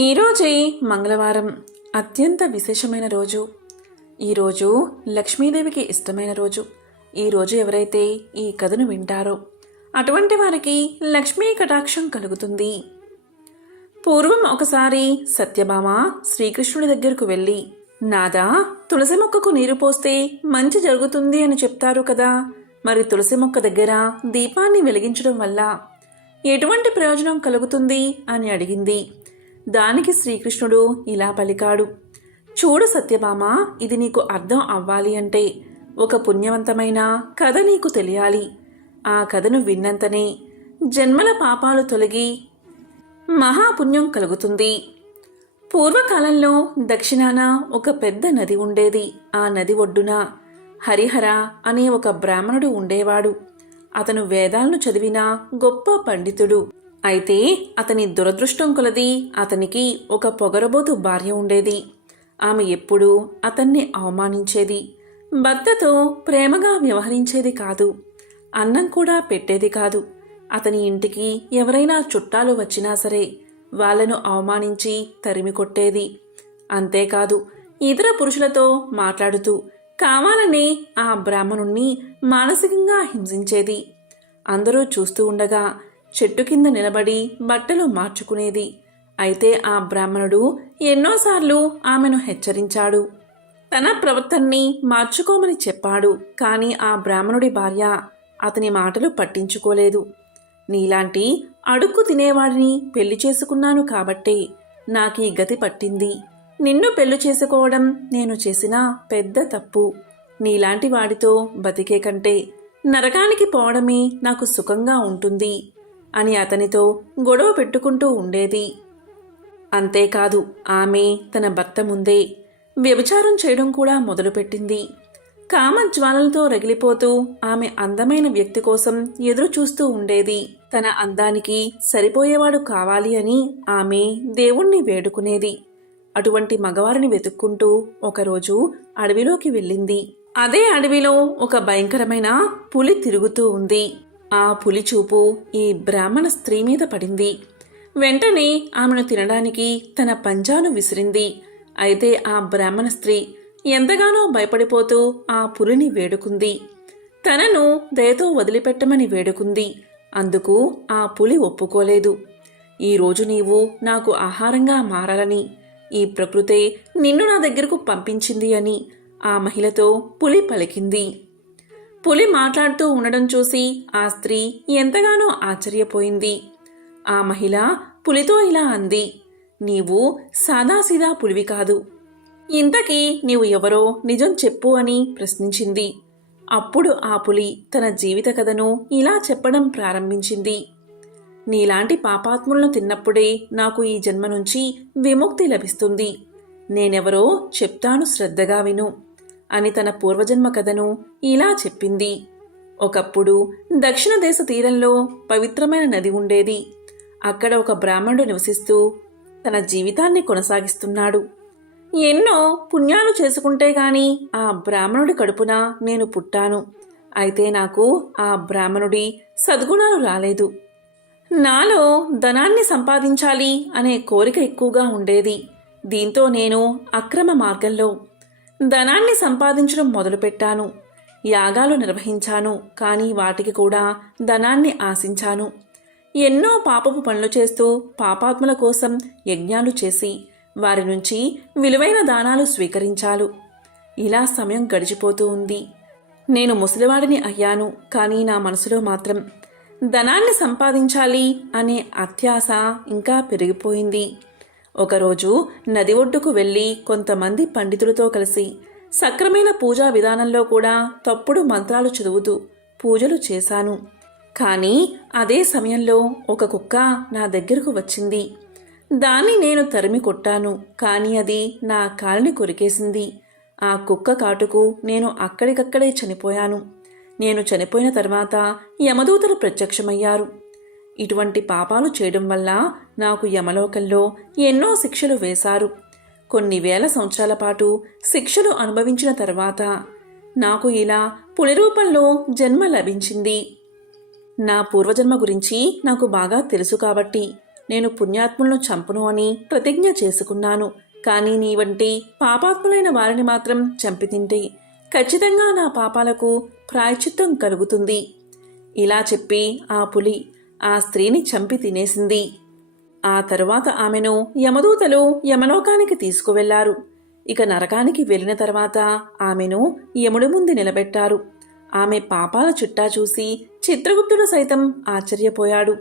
ఈరోజే మంగళవారం అత్యంత విశేషమైన రోజు. ఈరోజు లక్ష్మీదేవికి ఇష్టమైన రోజు. ఈరోజు ఎవరైతే ఈ కథను వింటారో అటువంటి వారికి లక్ష్మీ కటాక్షం కలుగుతుంది. పూర్వం ఒకసారి సత్యభామ శ్రీకృష్ణుడి దగ్గరకు వెళ్ళి, నాదా, తులసి మొక్కకు నీరు పోస్తే మంచి జరుగుతుంది అని చెప్తారు కదా, మరి తులసి మొక్క దగ్గర దీపాన్ని వెలిగించడం వల్ల ఎటువంటి ప్రయోజనం కలుగుతుంది అని అడిగింది. దానికి శ్రీకృష్ణుడు ఇలా పలికాడు, చూడు సత్యభామ, ఇది నీకు అర్థం అవ్వాలి అంటే ఒక పుణ్యవంతమైన కథ నీకు తెలియాలి. ఆ కథను విన్నంతనే జన్మల పాపాలు తొలగి మహాపుణ్యం కలుగుతుంది. పూర్వకాలంలో దక్షిణాన ఒక పెద్ద నది ఉండేది. ఆ నది ఒడ్డున హరిహర అనే ఒక బ్రాహ్మణుడు ఉండేవాడు. అతను వేదాలను చదివిన గొప్ప పండితుడు. అయితే అతని దురదృష్టం కొలది అతనికి ఒక పొగరబోతు భార్య ఉండేది. ఆమె ఎప్పుడూ అతన్ని అవమానించేది. భర్తతో ప్రేమగా వ్యవహరించేది కాదు. అన్నం కూడా పెట్టేది కాదు. అతని ఇంటికి ఎవరైనా చుట్టాలు వచ్చినా సరే వాళ్లను అవమానించి తరిమి కొట్టేది. అంతేకాదు, ఇతర పురుషులతో మాట్లాడుతూ కావాలనే ఆ బ్రాహ్మణుణ్ణి మానసికంగా హింసించేది. అందరూ చూస్తూ ఉండగా చెట్టు కింద నిలబడి బట్టలు మార్చుకునేది. అయితే ఆ బ్రాహ్మణుడు ఎన్నోసార్లు ఆమెను హెచ్చరించాడు, తన ప్రవర్తనని మార్చుకోమని చెప్పాడు. కానీ ఆ బ్రాహ్మణుడి భార్య అతని మాటలు పట్టించుకోలేదు. నీలాంటి అడుక్కు తినేవాడిని పెళ్లి చేసుకున్నాను కాబట్టే నాకీ గతి పట్టింది. నిన్ను పెళ్లి చేసుకోవడం నేను చేసిన పెద్ద తప్పు. నీలాంటి వాడితో బతికే కంటే నరకానికి పోవడమే నాకు సుఖంగా ఉంటుంది అని అతనితో గొడవ పెట్టుకుంటూ ఉండేది. అంతేకాదు, ఆమె తన భర్త ముందే వ్యభిచారం చేయడం కూడా మొదలుపెట్టింది. కామజ్వాలలతో రగిలిపోతూ ఆమె అందమైన వ్యక్తి కోసం ఎదురు చూస్తూ ఉండేది. తన అందానికి సరిపోయేవాడు కావాలి అని ఆమె దేవుణ్ణి వేడుకునేది. అటువంటి మగవారిని వెతుక్కుంటూ ఒకరోజు అడవిలోకి వెళ్ళింది. అదే అడవిలో ఒక భయంకరమైన పులి తిరుగుతూ ఉంది. ఆ పులి చూపు ఈ బ్రాహ్మణ స్త్రీ మీద పడింది. వెంటనే ఆమెను తినడానికి తన పంజాను విసిరింది. అయితే ఆ బ్రాహ్మణ స్త్రీ ఎంతగానో భయపడిపోతూ ఆ పులిని వేడుకుంది. తనను దయతో వదిలిపెట్టమని వేడుకుంది. అందుకు ఆ పులి ఒప్పుకోలేదు. ఈరోజు నీవు నాకు ఆహారంగా మారాలని ఈ ప్రకృతే నిన్ను నా దగ్గరకు పంపించింది అని ఆ మహిళతో పులి పలికింది. పులి మాట్లాడుతూ ఉండడం చూసి ఆ స్త్రీ ఎంతగానో ఆశ్చర్యపోయింది. ఆ మహిళ పులితో ఇలా అంది, నీవు సాదాసీదా పులివి కాదు. ఇంతకీ నీవు ఎవరో నిజం చెప్పు అని ప్రశ్నించింది. అప్పుడు ఆ పులి తన జీవిత కథను ఇలా చెప్పడం ప్రారంభించింది. నీలాంటి పాపాత్ములను తిన్నప్పుడే నాకు ఈ జన్మ నుంచి విముక్తి లభిస్తుంది. నేనెవరో చెప్తాను, శ్రద్ధగా విను అని తన పూర్వజన్మ కథను ఇలా చెప్పింది. ఒకప్పుడు దక్షిణ దేశ తీరంలో పవిత్రమైన నది ఉండేది. అక్కడ ఒక బ్రాహ్మణుడు నివసిస్తూ తన జీవితాన్ని కొనసాగిస్తున్నాడు. ఎన్నో పుణ్యాలు చేసుకుంటే గాని ఆ బ్రాహ్మణుడి కడుపున నేను పుట్టాను. అయితే నాకు ఆ బ్రాహ్మణుడి సద్గుణాలు రాలేదు. నాలో ధనాన్ని సంపాదించాలి అనే కోరిక ఎక్కువగా ఉండేది. దీంతో నేను అక్రమ మార్గంలో ధనాన్ని సంపాదించడం మొదలుపెట్టాను. యాగాలు నిర్వహించాను, కానీ వాటికి కూడా ధనాన్ని ఆశించాను. ఎన్నో పాపపు పనులు చేస్తూ పాపాత్ముల కోసం యజ్ఞాలు చేసి వారి నుంచి విలువైన దానాలు స్వీకరించాలు. ఇలా సమయం గడిచిపోతూ ఉంది. నేను ముసలివాడిని అయ్యాను, కానీ నా మనసులో మాత్రం ధనాన్ని సంపాదించాలి అనే అత్యాశ ఇంకా పెరిగిపోయింది. ఒకరోజు నది ఒడ్డుకు వెళ్లి కొంతమంది పండితులతో కలిసి సక్రమైన పూజా విధానంలో కూడా తప్పుడు మంత్రాలు చదువుతూ పూజలు చేశాను. కానీ అదే సమయంలో ఒక కుక్క నా దగ్గరకు వచ్చింది. దాన్ని నేను తరిమి కొట్టాను, కానీ అది నా కాలిని కొరికేసింది. ఆ కుక్క కాటుకు నేను అక్కడికక్కడే చనిపోయాను. నేను చనిపోయిన తర్వాత యమదూతలు ప్రత్యక్షమయ్యారు. ఇటువంటి పాపాలు చేయడం వల్ల నాకు యమలోకంలో ఎన్నో శిక్షలు వేశారు. కొన్ని వేల సంవత్సరాల పాటు శిక్షలు అనుభవించిన తర్వాత నాకు ఇలా పులి రూపంలో జన్మ లభించింది. నా పూర్వజన్మ గురించి నాకు బాగా తెలుసు కాబట్టి నేను పుణ్యాత్ములను చంపును అని ప్రతిజ్ఞ చేసుకున్నాను. కానీ నీ వంటి పాపాత్ములైన వారిని మాత్రం చంపితింటే ఖచ్చితంగా నా పాపాలకు ప్రాయశ్చిత్తం కలుగుతుంది. ఇలా చెప్పి ఆ పులి ఆ స్త్రీని చంపి తినేసింది. ఆ తరువాత ఆమెను యమదూతలు యమలోకానికి తీసుకువెళ్లారు. ఇక నరకానికి వెళ్ళిన తర్వాత ఆమెను యముడి ముందు నిలబెట్టారు. ఆమె పాపాల చిట్టా చూసి చిత్రగుప్తుడు సైతం ఆశ్చర్యపోయాడు.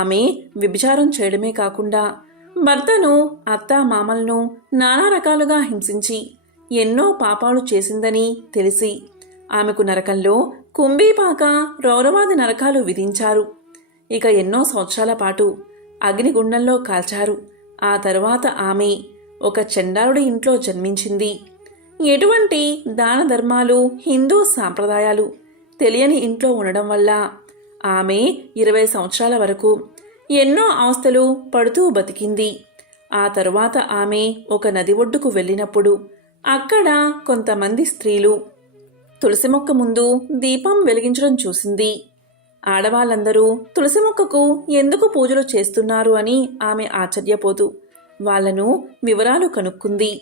ఆమె వ్యభిచారం చేయడమే కాకుండా భర్తను, అత్తా మామలను నానా రకాలుగా హింసించి ఎన్నో పాపాలు చేసిందని తెలిసి ఆమెకు నరకంలో కుంభీపాక, రౌరవాది నరకాలు విధించారు. ఇక ఎన్నో సంవత్సరాల పాటు అగ్నిగుండంలో కాల్చారు. ఆ తరువాత ఆమె ఒక చండాలుడి ఇంట్లో జన్మించింది. ఎటువంటి దాన ధర్మాలు, హిందూ సాంప్రదాయాలు తెలియని ఇంట్లో ఉండడం వల్ల ఆమె 20 సంవత్సరాల వరకు ఎన్నో అవస్థలు పడుతూ బతికింది. ఆ తరువాత ఆమె ఒక నది ఒడ్డుకు వెళ్ళినప్పుడు అక్కడ కొంతమంది స్త్రీలు తులసి మొక్క ముందు దీపం వెలిగించడం చూసింది. ఆడవాళ్ళందరూ తులసి మొక్కకు ఎందుకు పూజలు చేస్తున్నారు అని ఆమె ఆశ్చర్యపోతూ వాళ్లను వివరాలు కనుక్కుంది.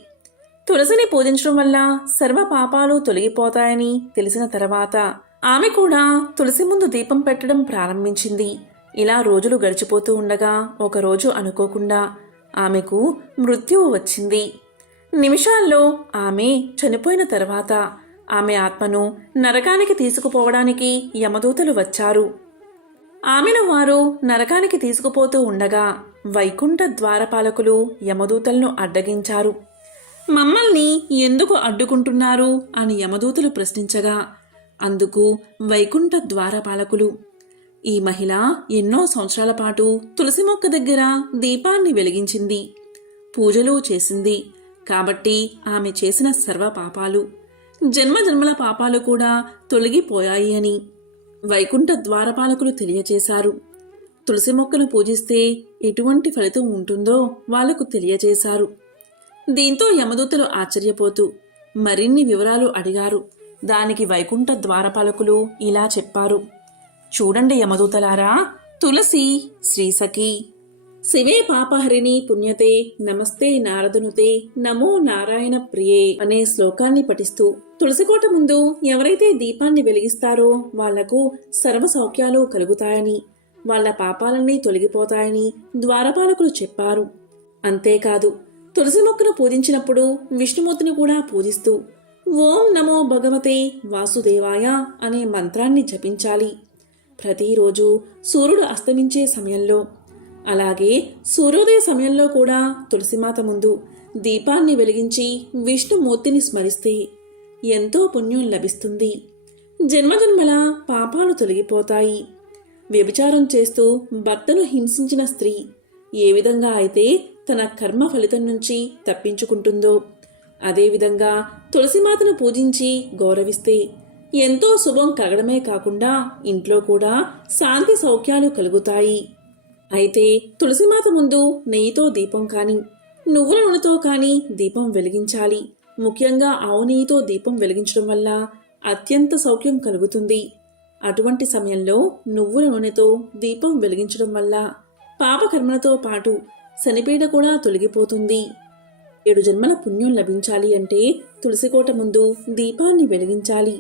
తులసిని పూజించడం వల్ల సర్వ పాపాలు తొలగిపోతాయని తెలిసిన తర్వాత ఆమె కూడా తులసి ముందు దీపం పెట్టడం ప్రారంభించింది. ఇలా రోజులు గడిచిపోతూ ఉండగా ఒకరోజు అనుకోకుండా ఆమెకు మృత్యువు వచ్చింది. నిమిషాల్లో ఆమె చనిపోయిన తర్వాత ఆమె ఆత్మను నరకానికి తీసుకుపోవడానికి యమదూతలు వచ్చారు. ఆమెను వారు నరకానికి తీసుకుపోతూ ఉండగా వైకుంఠ ద్వారపాలకులు యమదూతలను అడ్డగించారు. మమ్మల్ని ఎందుకు అడ్డుకుంటున్నారు అని యమదూతలు ప్రశ్నించగా అందుకు వైకుంఠ ద్వారపాలకులు, ఈ మహిళ ఎన్నో సంవత్సరాల పాటు తులసి మొక్క దగ్గర దీపాన్ని వెలిగించింది, పూజలు చేసింది. కాబట్టి ఆమె చేసిన సర్వ పాపాలు, జన్మజన్మల పాపాలు కూడా తొలగిపోయాయి అని వైకుంఠ ద్వారపాలకులు తెలియచేశారు. తులసి మొక్కను పూజిస్తే ఎటువంటి ఫలితం ఉంటుందో వాళ్లకు తెలియచేశారు. దీంతో యమదూతలు ఆశ్చర్యపోతూ మరిన్ని వివరాలు అడిగారు. దానికి వైకుంఠ ద్వారపాలకులు ఇలా చెప్పారు, చూడండి యమదూతలారా, తులసి శ్రీసఖి శివే పాపహరిణి పుణ్యతే నమస్తే నారదనుతే నమో నారాయణ ప్రియే అనే శ్లోకాన్ని పఠిస్తూ తులసికోట ముందు ఎవరైతే దీపాన్ని వెలిగిస్తారో వాళ్లకు సర్వ సౌఖ్యాలు కలుగుతాయని, వాళ్ల పాపాలన్నీ తొలగిపోతాయని ద్వారపాలకులు చెప్పారు. అంతేకాదు, తులసి మొక్కను పూజించినప్పుడు విష్ణుమూర్తిని కూడా పూజిస్తూ ఓం నమో భగవతే వాసుదేవాయ అనే మంత్రాన్ని జపించాలి. ప్రతిరోజు సూర్యుడు అస్తమించే సమయంలో, అలాగే సూర్యోదయ సమయంలో కూడా తులసిమాత ముందు దీపాన్ని వెలిగించి విష్ణుమూర్తిని స్మరిస్తే ఎంతో పుణ్యం లభిస్తుంది. జన్మజన్మల పాపాలు తొలగిపోతాయి. వ్యభిచారం చేస్తూ భర్తను హింసించిన స్త్రీ ఏ విధంగా అయితే తన కర్మ ఫలితం నుంచి తప్పించుకుంటుందో, అదేవిధంగా తులసిమాతను పూజించి గౌరవిస్తే ఎంతో శుభం కలగడమే కాకుండా ఇంట్లో కూడా శాంతి సౌఖ్యాలు కలుగుతాయి. అయితే తులసిమాత ముందు నెయ్యితో దీపం కానీ, నువ్వుల నూనెతో కానీ దీపం వెలిగించాలి. ముఖ్యంగా ఆవు నెయ్యితో దీపం వెలిగించడం వల్ల అత్యంత సౌఖ్యం కలుగుతుంది. అటువంటి సమయంలో నువ్వుల నూనెతో దీపం వెలిగించడం వల్ల పాపకర్మలతో పాటు శనిపీడ కూడా తొలగిపోతుంది. 7 జన్మల పుణ్యం లభించాలి అంటే తులసికోట ముందు దీపాన్ని వెలిగించాలి.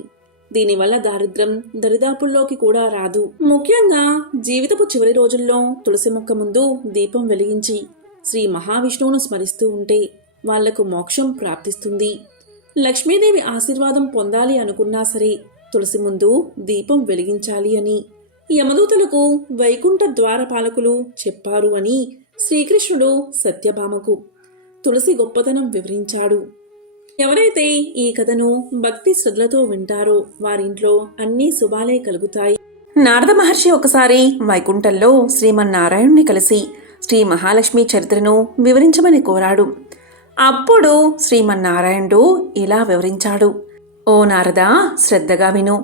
దీనివల్ల దారిద్ర్యం దరిదాపుల్లోకి కూడా రాదు. ముఖ్యంగా జీవితపు చివరి రోజుల్లో తులసి మొక్క ముందు దీపం వెలిగించి శ్రీ మహావిష్ణువును స్మరిస్తూ ఉంటే వాళ్లకు మోక్షం ప్రాప్తిస్తుంది. లక్ష్మీదేవి ఆశీర్వాదం పొందాలి అనుకున్నా సరే తులసి ముందు దీపం వెలిగించాలి అని యమదూతలకు వైకుంఠ ద్వారపాలకులు చెప్పారు అని శ్రీకృష్ణుడు సత్యభామకు తులసి గొప్పతనం వివరించాడు. ఎవరైతే ఈ కథను భక్తి శ్రద్ధలతో వింటారో వారింట్లో అన్ని శుభాలే కలుగుతాయి. నారద మహర్షి ఒకసారి వైకుంఠంలో శ్రీమన్నారాయణుని కలిసి శ్రీ మహాలక్ష్మి చరిత్రను వివరించమని కోరాడు. అప్పుడు శ్రీమన్నారాయణుడు ఇలా వివరించాడు. ఓ నారద, శ్రద్ధగా విను.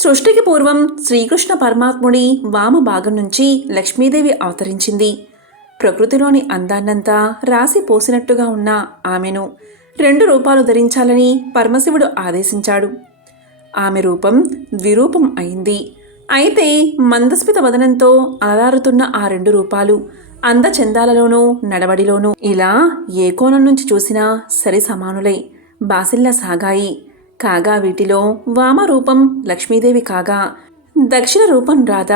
సృష్టికి పూర్వం శ్రీకృష్ణ పరమాత్ముడి వామ భాగం నుంచి లక్ష్మీదేవి అవతరించింది. ప్రకృతిలోని అందాన్నంతా రాసి పోసినట్టుగా ఉన్న ఆమెను 2 రూపాలు ధరించాలని పరమశివుడు ఆదేశించాడు. ఆమె రూపం ద్విరూపం అయింది. అయితే మందస్మిత వదనంతో అలరారుతున్న ఆ 2 రూపాలు అందచందాలలోనూ నడవడిలోనూ ఇలా ఏ కోణం నుంచి చూసినా సరి సమానులై బాసిల్లా సాగాయి. కాగా వీటిలో వామరూపం లక్ష్మీదేవి కాగా దక్షిణ రూపం రాధ.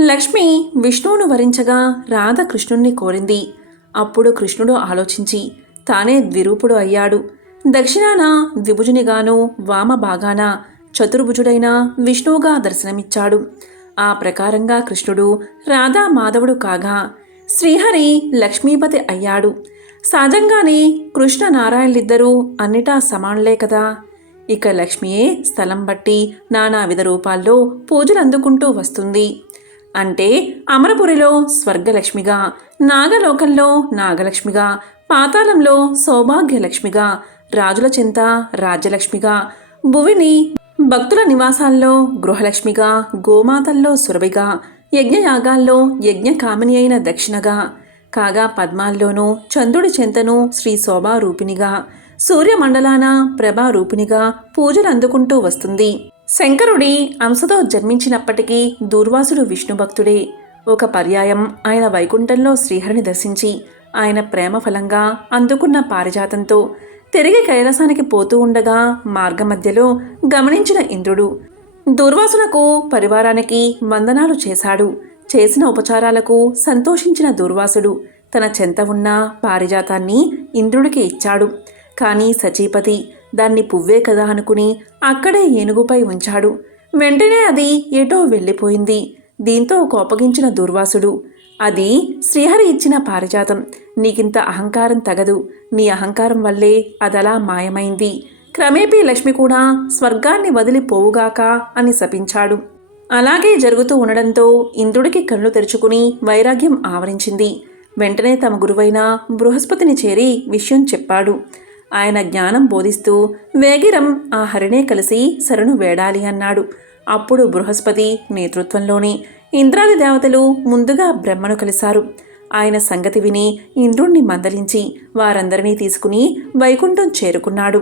లక్ష్మి విష్ణువును వరించగా రాధ కృష్ణుణ్ణి కోరింది. అప్పుడు కృష్ణుడు ఆలోచించి తానే ద్విరూపుడు అయ్యాడు. దక్షిణాన ద్విభుజునిగాను వామ భాగాన చతుర్భుజుడైన విష్ణువుగా దర్శనమిచ్చాడు. ఆ ప్రకారంగా కృష్ణుడు రాధా మాధవుడు కాగా శ్రీహరి లక్ష్మీపతి అయ్యాడు. సహజంగానే కృష్ణ నారాయణులిద్దరూ అన్నిటా సమానులే కదా. ఇక లక్ష్మియే స్థలం బట్టి నానావిధ రూపాల్లో పూజలు అందుకుంటూ వస్తుంది. అంటే అమరపురిలో స్వర్గలక్ష్మిగా, నాగలోకంలో నాగలక్ష్మిగా, పాతాళంలో సౌభాగ్యలక్ష్మిగా, రాజుల చెంత రాజ్యలక్ష్మిగా, భువిని భక్తుల నివాసాల్లో గృహలక్ష్మిగా, గోమాతల్లో సురభిగా, యజ్ఞయాగాల్లో యజ్ఞకామిని అయిన దక్షిణగా, కాగా పద్మాల్లోనూ చంద్రుడి చెంతను శ్రీ శోభారూపిణిగా, సూర్యమండలాన ప్రభారూపిణిగా పూజలు అందుకుంటూ వస్తుంది. శంకరుడి అంశతో జన్మించినప్పటికీ దూర్వాసుడు విష్ణు భక్తుడే. ఒక పర్యాయం ఆయన వైకుంఠంలో శ్రీహరిని దర్శించి ఆయన ప్రేమ ఫలంగా అందుకున్న పారిజాతంతో తిరిగి కైలాసానికి పోతూ ఉండగా మార్గమధ్యలో గమనించిన ఇంద్రుడు దూర్వాసునకు పరివారానికి వందనాలు చేశాడు. చేసిన ఉపచారాలకు సంతోషించిన దూర్వాసుడు తన చెంత ఉన్న పారిజాతాన్ని ఇంద్రుడికి ఇచ్చాడు. కానీ సచీపతి దాన్ని పువ్వే కదా అనుకుని అక్కడే ఏనుగుపై ఉంచాడు. వెంటనే అది ఏటో వెళ్ళిపోయింది. దీంతో కోపగించిన దూర్వాసుడు, అది శ్రీహరి ఇచ్చిన పారిజాతం, నీకింత అహంకారం తగదు. నీ అహంకారం వల్లే అదలా మాయమైంది. క్రమేపీ లక్ష్మి కూడా స్వర్గాన్ని వదిలిపోవుగాక అని శపించాడు. అలాగే జరుగుతూ ఉండడంతో ఇంద్రుడికి కళ్ళు తెరుచుకుని వైరాగ్యం ఆవరించింది. వెంటనే తమ గురువైన బృహస్పతిని చేరి విషయం చెప్పాడు. ఆయన జ్ఞానం బోధిస్తూ వేగిరం ఆ హరినే కలిసి శరణు వేడాలి అన్నాడు. అప్పుడు బృహస్పతి నేతృత్వంలోని ఇంద్రాది దేవతలు ముందుగా బ్రహ్మను కలిశారు. ఆయన సంగతి విని ఇంద్రుణ్ణి మందలించి వారందరినీ తీసుకుని వైకుంఠం చేరుకున్నాడు.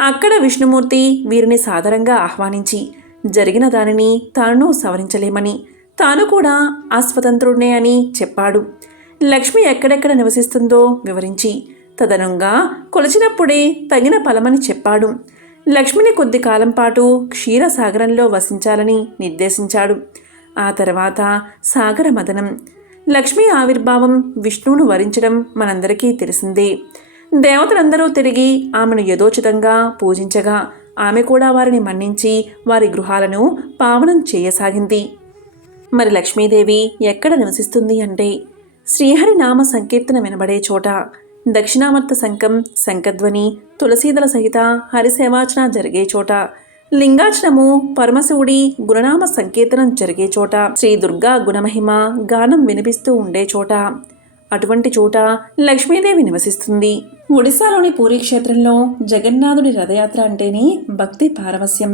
అక్కడ విష్ణుమూర్తి వీరిని సాదరంగా ఆహ్వానించి జరిగిన దానిని తాను సవరించలేమని, తాను కూడా అస్వతంత్రుడినే అని చెప్పాడు. లక్ష్మి ఎక్కడెక్కడ నివసిస్తుందో వివరించి తదనుగా కొలిచినప్పుడే తగిన ఫలమని చెప్పాడు. లక్ష్మిని కొద్ది కాలం పాటు క్షీరసాగరంలో వసించాలని నిర్దేశించాడు. ఆ తర్వాత సాగర మదనం. లక్ష్మీ ఆవిర్భావం విష్ణువును వరించడం మనందరికీ తెలిసిందే. దేవతలందరూ తిరిగి ఆమెను యథోచితంగా పూజించగా ఆమె కూడా వారిని మన్నించి వారి గృహాలను పావనం చేయసాగింది. మరి లక్ష్మీదేవి ఎక్కడ నివసిస్తుంది అంటే శ్రీహరి నామ సంకీర్తన వినబడే చోట, దక్షిణావర్త శంఖం శంఖధ్వని తులసీదల సహిత హరిసేవాచన జరిగే చోట, లింగాచనము పరమశివుడి గుణనామ సంకీర్తనం జరిగే చోట, శ్రీ దుర్గా గుణమహిమ గానం వినిపిస్తూ ఉండే చోట, అటువంటి చోట లక్ష్మీదేవి నివసిస్తుంది. ఒడిశాలోని పూరీ క్షేత్రంలో జగన్నాథుడి రథయాత్ర అంటేనే భక్తి పారవస్యం.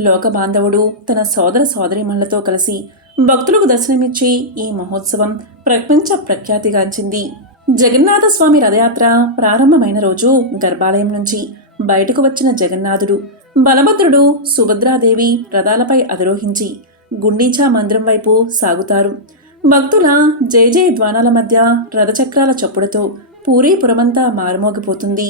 లోక బాంధవుడు తన సోదర సోదరీమణులతో కలిసి భక్తులకు దర్శనమిచ్చి ఈ మహోత్సవం ప్రపంచ ప్రఖ్యాతిగాంచింది. జగన్నాథ స్వామి రథయాత్ర ప్రారంభమైన రోజు గర్భాలయం నుంచి బయటకు వచ్చిన జగన్నాథుడు, బలభద్రుడు, సుభద్రాదేవి రథాలపై అధిరోహించి గుండీచా మందిరం వైపు సాగుతారు. భక్తుల జయ జయ ధ్వానాల మధ్య రథచక్రాల చప్పుడుతో పూరీపురమంతా మారుమోగిపోతుంది.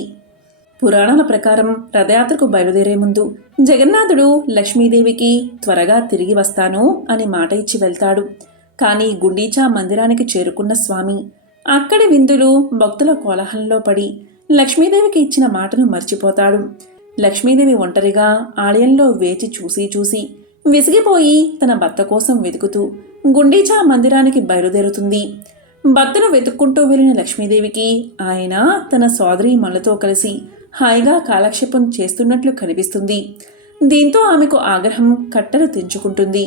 పురాణాల ప్రకారం రథయాత్రకు బయలుదేరే ముందు జగన్నాథుడు లక్ష్మీదేవికి త్వరగా తిరిగి వస్తాను అని మాట ఇచ్చి వెళ్తాడు. కానీ గుండీచా మందిరానికి చేరుకున్న స్వామి అక్కడి విందులు భక్తుల కోలాహలంలో పడి లక్ష్మీదేవికి ఇచ్చిన మాటను మర్చిపోతాడు. లక్ష్మీదేవి ఒంటరిగా ఆలయంలో వేచి చూసి విసిగిపోయి తన భర్త కోసం వెతుకుతూ గుండీచా మందిరానికి బయలుదేరుతుంది. భర్తను వెతుక్కుంటూ వెళ్ళిన లక్ష్మీదేవికి ఆయన తన సోదరీమణులతో కలిసి హాయిగా కాలక్షేపం చేస్తున్నట్లు కనిపిస్తుంది. దీంతో ఆమెకు ఆగ్రహం కట్టలు తెంచుకుంటుంది.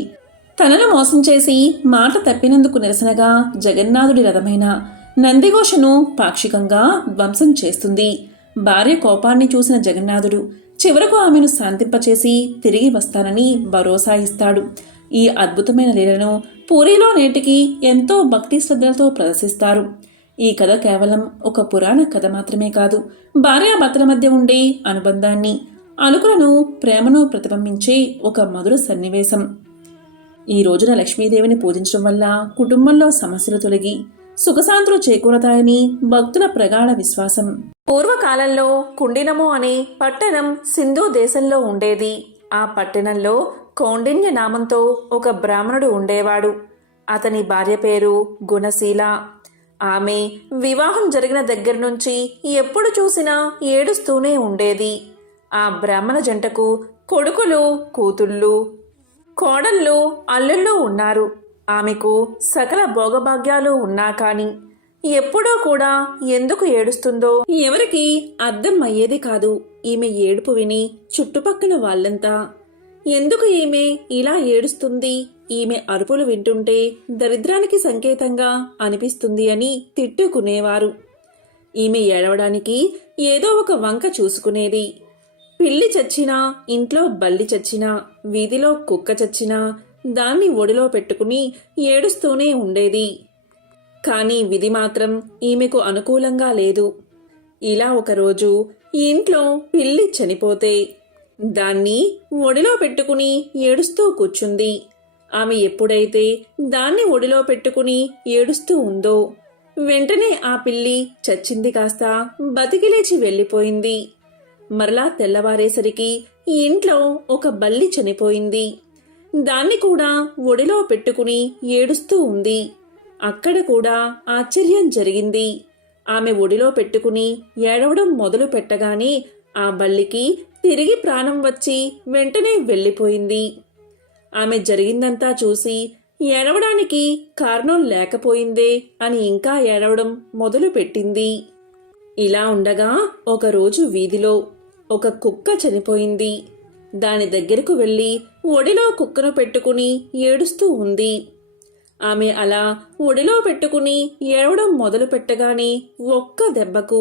తనను మోసం చేసి మాట తప్పినందుకు నిరసనగా జగన్నాథుడి రథమైన నందిఘోషను పాక్షికంగా ధ్వంసం చేస్తుంది. భార్య కోపాన్ని చూసిన జగన్నాథుడు చివరకు ఆమెను శాంతింపచేసి తిరిగి వస్తానని భరోసా ఇస్తాడు. ఈ అద్భుతమైన లీలను పూరీలో నేటికి ఎంతో భక్తి శ్రద్ధలతో ప్రదర్శిస్తారు. ఈ కథ కేవలం ఒక పురాణ కథ మాత్రమే కాదు, భార్యాభర్తల మధ్య ఉండే అనుబంధాన్ని, అలుకులను, ప్రేమను ప్రతిబింబించే ఒక మధుర సన్నివేశం. ఈ రోజున లక్ష్మీదేవిని పూజించడం వల్ల కుటుంబంలో సమస్యలు తొలగి సుఖశాంతులు చేకూరతాయని భక్తుల ప్రగాఢ విశ్వాసం. పూర్వకాలంలో కుండినము అనే పట్టణం సింధు దేశంలో ఉండేది. ఆ పట్టణంలో కౌండిన్య నామంతో ఒక బ్రాహ్మణుడు ఉండేవాడు. అతని భార్య పేరు గుణశీల. ఆమె వివాహం జరిగిన దగ్గర నుంచి ఎప్పుడు చూసినా ఏడుస్తూనే ఉండేది. ఆ బ్రాహ్మణ జంటకు కొడుకులు, కూతుళ్ళు, కోడళ్ళు, అల్లుళ్ళు ఉన్నారు. ఆమెకు సకల భోగభాగ్యాలు ఉన్నా కాని ఎప్పుడూ కూడా ఎందుకు ఏడుస్తుందో ఎవరికి అర్థం అయ్యేది కాదు. ఈమె ఏడుపు విని చుట్టుపక్కల వాళ్ళంతా ఎందుకు ఈమె ఇలా ఏడుస్తుంది, ఈమె అరుపులు వింటుంటే దరిద్రానికి సంకేతంగా అనిపిస్తుంది అని తిట్టుకునేవారు. ఈమె ఏడవడానికి ఏదో ఒక వంక చూసుకునేది. పిల్లి చచ్చినా, ఇంట్లో బల్లి చచ్చినా, వీధిలో కుక్క చచ్చినా దాన్ని ఒడిలో పెట్టుకుని ఏడుస్తూనే ఉండేది. కానీ విధి మాత్రం ఈమెకు అనుకూలంగా లేదు. ఇలా ఒకరోజు ఇంట్లో పిల్లి చనిపోతే దాన్ని ఒడిలో పెట్టుకుని ఏడుస్తూ కూర్చుంది. ఆమె ఎప్పుడైతే దాన్ని ఒడిలో పెట్టుకుని ఏడుస్తూ ఉందో వెంటనే ఆ పిల్లి చచ్చింది కాస్త బతికిలేచి వెళ్ళిపోయింది. మరలా తెల్లవారేసరికి ఇంట్లో ఒక బల్లి చనిపోయింది. దాన్ని కూడా ఒడిలో పెట్టుకుని ఏడుస్తూ ఉంది. అక్కడ కూడా ఆశ్చర్యం జరిగింది. ఆమె ఒడిలో పెట్టుకుని ఏడవడం మొదలు పెట్టగానే ఆ బల్లికి తిరిగి ప్రాణం వచ్చి వెంటనే వెళ్ళిపోయింది. ఆమె జరిగిందంతా చూసి ఏడవడానికి కారణం లేకపోయిందే అని ఇంకా ఏడవడం మొదలు పెట్టింది. ఇలా ఉండగా ఒకరోజు వీధిలో ఒక కుక్క చనిపోయింది. దాని దగ్గరకు వెళ్లి ఒడిలో కుక్కను పెట్టుకుని ఏడుస్తూ ఉంది. ఆమె అలా ఒడిలో పెట్టుకుని ఏడవడం మొదలు పెట్టగానే ఒక్క దెబ్బకు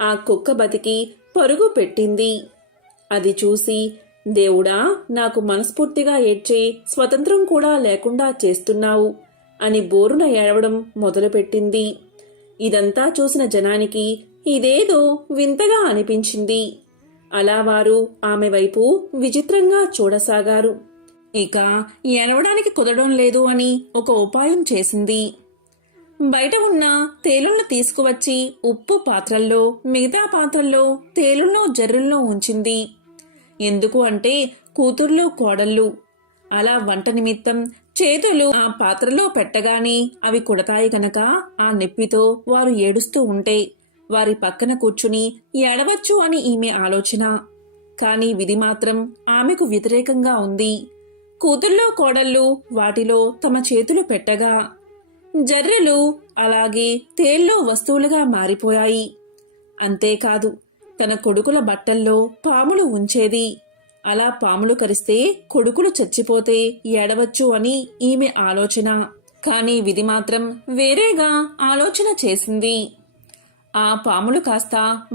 ఆ కుక్క బతికి పరుగు పెట్టింది. అది చూసి, దేవుడా, నాకు మనస్ఫూర్తిగా ఏడ్చే స్వతంత్రం కూడా లేకుండా చేస్తున్నావు అని బోరున ఏడవడం మొదలుపెట్టింది. ఇదంతా చూసిన జనానికి ఇదేదో వింతగా అనిపించింది. అలా వారు ఆమె వైపు విచిత్రంగా చూడసాగారు. ఇక ఏడవడానికి కుదరడం లేదు అని ఒక ఉపాయం చేసింది. బయట ఉన్న తేలులను తీసుకువచ్చి ఉప్పు పాత్రల్లో, మిగతా పాత్రల్లో తేలుల్లో, జర్రుల్లో ఉంచింది. ఎందుకు అంటే కూతుర్లు, కోడళ్ళు అలా వంట నిమిత్తం చేతులు ఆ పాత్రలో పెట్టగానే అవి కుడతాయి గనక ఆ నొప్పితో వారు ఏడుస్తూ ఉంటే వారి పక్కన కూర్చుని ఏడవచ్చు అని ఈమె ఆలోచన. కాని విధి మాత్రం ఆమెకు వ్యతిరేకంగా ఉంది. కూతుర్లో, కోడళ్ళు వాటిలో తమ చేతులు పెట్టగా జర్రెలు అలాగే తేల్లో వస్తువులుగా మారిపోయాయి. అంతేకాదు, తన కొడుకుల బట్టల్లో పాములు ఉంచేది. అలా పాములు కరిస్తే కొడుకులు చచ్చిపోతే ఏడవచ్చు అని ఈమె ఆలోచన. కాని విధి మాత్రం వేరేగా ఆలోచన చేసింది. ఆ పాములు కాస్త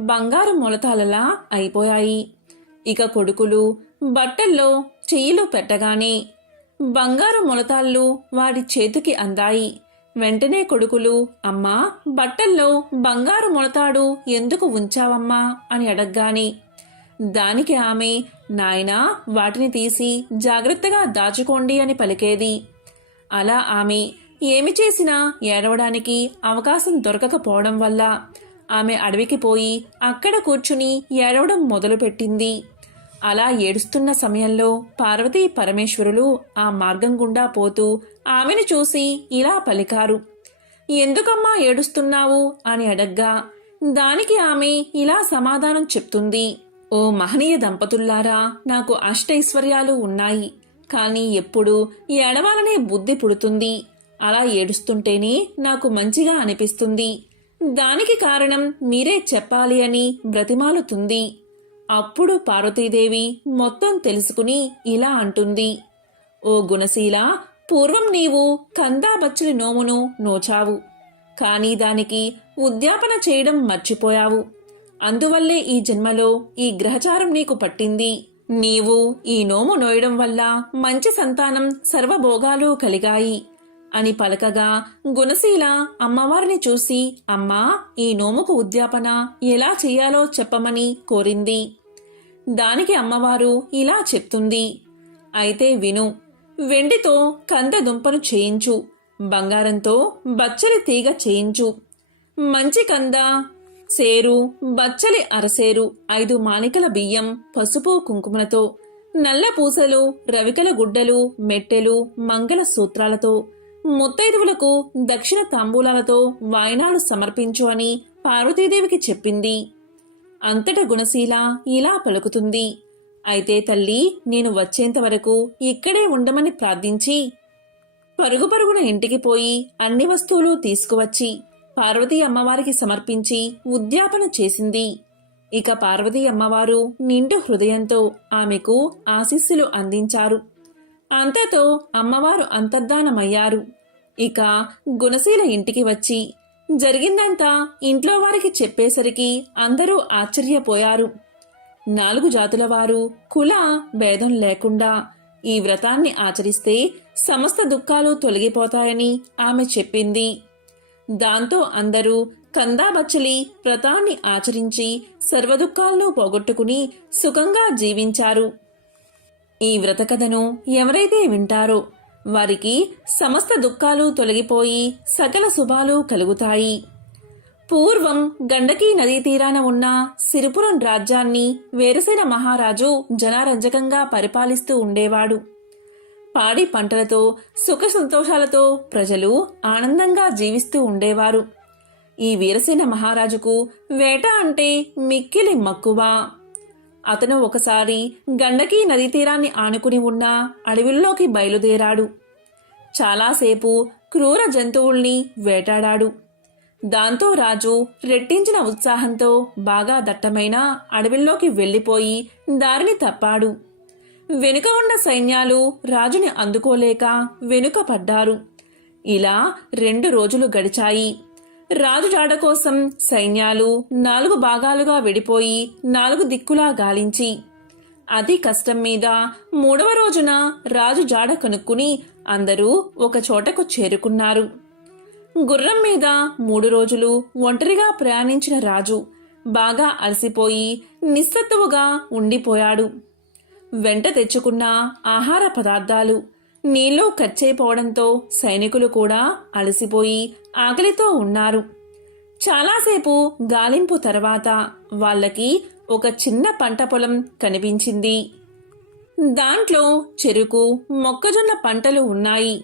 బంగారు మొలతాలలా అయిపోయాయి. ఇక కొడుకులు బట్టల్లో చెయ్యిలు పెట్టగానే బంగారు మొలతాళ్ళు వాడి చేతికి అందాయి. వెంటనే కొడుకులు, అమ్మా, బట్టల్లో బంగారు మొలతాడు ఎందుకు ఉంచావమ్మా అని అడగ్గానే దానికి ఆమె, నాయనా, వాటిని తీసి జాగ్రత్తగా దాచుకోండి అని పలికేది. అలా ఆమె ఏమి చేసినా ఏడవడానికి అవకాశం దొరకకపోవడం వల్ల ఆమె అడవికి పోయి అక్కడ కూర్చుని ఏడవడం మొదలుపెట్టింది. అలా ఏడుస్తున్న సమయంలో పార్వతీ పరమేశ్వరులు ఆ మార్గం గుండా పోతూ ఆమెను చూసి ఇలా పలికారు. ఎందుకమ్మా ఏడుస్తున్నావు అని అడగ్గా దానికి ఆమె ఇలా సమాధానం చెప్తుంది. ఓ మహనీయ దంపతుల్లారా, నాకు అష్టైశ్వర్యాలు ఉన్నాయి, కానీ ఎప్పుడు ఏడవాలనే బుద్ధి పుడుతుంది. అలా ఏడుస్తుంటేనే నాకు మంచిగా అనిపిస్తుంది. దానికి కారణం మీరే చెప్పాలి అని బ్రతిమాలుతుంది. అప్పుడు పార్వతీదేవి మొత్తం తెలుసుకుని ఇలా అంటుంది. ఓ గుణశీల, పూర్వం నీవు కందాబచ్చలి నోమును నోచావు, కానీ దానికి ఉద్యాపన చేయడం మర్చిపోయావు. అందువల్లే ఈ జన్మలో ఈ గ్రహచారం నీకు పట్టింది. నీవు ఈ నోము నోయడం వల్ల మంచి సంతానం, సర్వభోగాలు కలిగాయి అని పలకగా గుణశీల అమ్మవారిని చూసి, అమ్మా, ఈ నోముకు ఉద్యాపన ఎలా చెయ్యాలో చెప్పమని కోరింది. దానికి అమ్మవారు ఇలా చెప్తుంది. అయితే విను, వెండితో కంద దుంపను చేయించు, బంగారంతో బచ్చలి తీగ చేయించు. మంచి కంద, సేరు, బచ్చలి అరసేరు, 5 మానికల బియ్యం, పసుపు కుంకుమలతో, నల్ల పూసలు, రవికల గుడ్డలు, మెట్టెలు, మంగళ సూత్రాలతో, ముత్తైదువులకు దక్షిణ తాంబూలాలతో వాయనాలు సమర్పించు అని పార్వతీదేవికి చెప్పింది. అంతట గుణశీల ఇలా పలుకుతుంది. అయితే తల్లి, నేను వచ్చేంత వరకు ఇక్కడే ఉండమని ప్రార్థించి పరుగు పరుగున ఇంటికి పోయి అన్ని వస్తువులు తీసుకువచ్చి పార్వతీ అమ్మవారికి సమర్పించి ఉద్యాపన చేసింది. ఇక పార్వతీ అమ్మవారు నిండు హృదయంతో ఆమెకు ఆశీస్సులు అందించారు. అంతతో అమ్మవారు అంతర్ధానమయ్యారు. ఇక గుణశీల ఇంటికి వచ్చి జరిగిందంతా ఇంట్లో వారికి చెప్పేసరికి అందరూ ఆశ్చర్యపోయారు. 4 జాతుల వారు కుల భేదం లేకుండా ఈ వ్రతాన్ని ఆచరిస్తే సమస్త దుఃఖాలు తొలగిపోతాయని ఆమె చెప్పింది. దాంతో అందరూ కందాబచ్చలి వ్రతాన్ని ఆచరించి సర్వదుఃఖాలను పోగొట్టుకుని సుఖంగా జీవించారు. ఈ వ్రత కథను ఎవరైతే వింటారో వారికి సమస్త దుఃఖాలు తొలగిపోయి సకల శుభాలు కలుగుతాయి. పూర్వం గండకీ నదీ తీరాన ఉన్న సిరిపురం రాజ్యాన్ని వేరసేన మహారాజు జనారంజకంగా పరిపాలిస్తూ ఉండేవాడు. పాడి పంటలతో సుఖ సంతోషాలతో ప్రజలు ఆనందంగా జీవిస్తూ ఉండేవారు. ఈ వీరసేన మహారాజుకు వేట అంటే మిక్కిలి మక్కువ. అతను ఒకసారి గండకీ నదీ తీరాన్ని ఆనుకుని ఉన్న అడవిల్లోకి బయలుదేరాడు. చాలాసేపు క్రూర జంతువుల్ని వేటాడాడు. దాంతో రాజు రెట్టించిన ఉత్సాహంతో బాగా దట్టమైన అడవిల్లోకి వెళ్లిపోయి దారిని తప్పాడు. వెనుక ఉన్న సైన్యాలు రాజుని అందుకోలేక వెనుక పడ్డారు. ఇలా 2 రోజులు గడిచాయి. రాజు జాడ కోసం సైన్యాలు 4 భాగాలుగా విడిపోయి 4 దిక్కులా గాలించి అతి కష్టం మీద 3వ రోజున రాజు జాడ కనుక్కుని అందరూ ఒక చోటకు చేరుకున్నారు. గుర్రం మీద 3 రోజులు ఒంటరిగా ప్రయాణించిన రాజు బాగా అలసిపోయి నిస్సత్తువుగా ఉండిపోయాడు. వెంట తెచ్చుకున్న ఆహార పదార్థాలు నీళ్లు ఖర్చయిపోవడంతో సైనికులు కూడా అలసిపోయి ఆకలితో ఉన్నారు. చాలాసేపు గాలింపు తర్వాత వాళ్ళకి ఒక చిన్న పంట పొలం కనిపించింది. దాంట్లో చెరుకు, మొక్కజొన్న పంటలు ఉన్నాయి.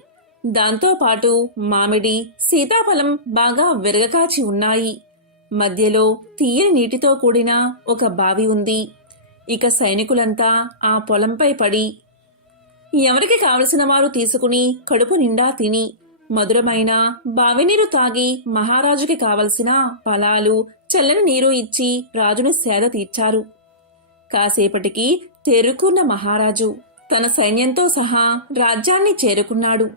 దాంతోపాటు మామిడి, సీతాఫలం బాగా విరగకాచి ఉన్నాయి. మధ్యలో తీయని నీటితో కూడిన ఒక బావి ఉంది. ఇక సైనికులంతా ఆ పొలంపై పడి ఎవరికి కావలసిన వారు తీసుకుని కడుపు నిండా తిని మధురమైన బావినీరు తాగి మహారాజుకి కావలసిన ఫలాలు, చల్లని నీరు ఇచ్చి రాజుని సేద తీర్చారు. కాసేపటికి తేరుకున్న మహారాజు తన సైన్యంతో సహా రాజ్యాన్ని చేరుకున్నాడు.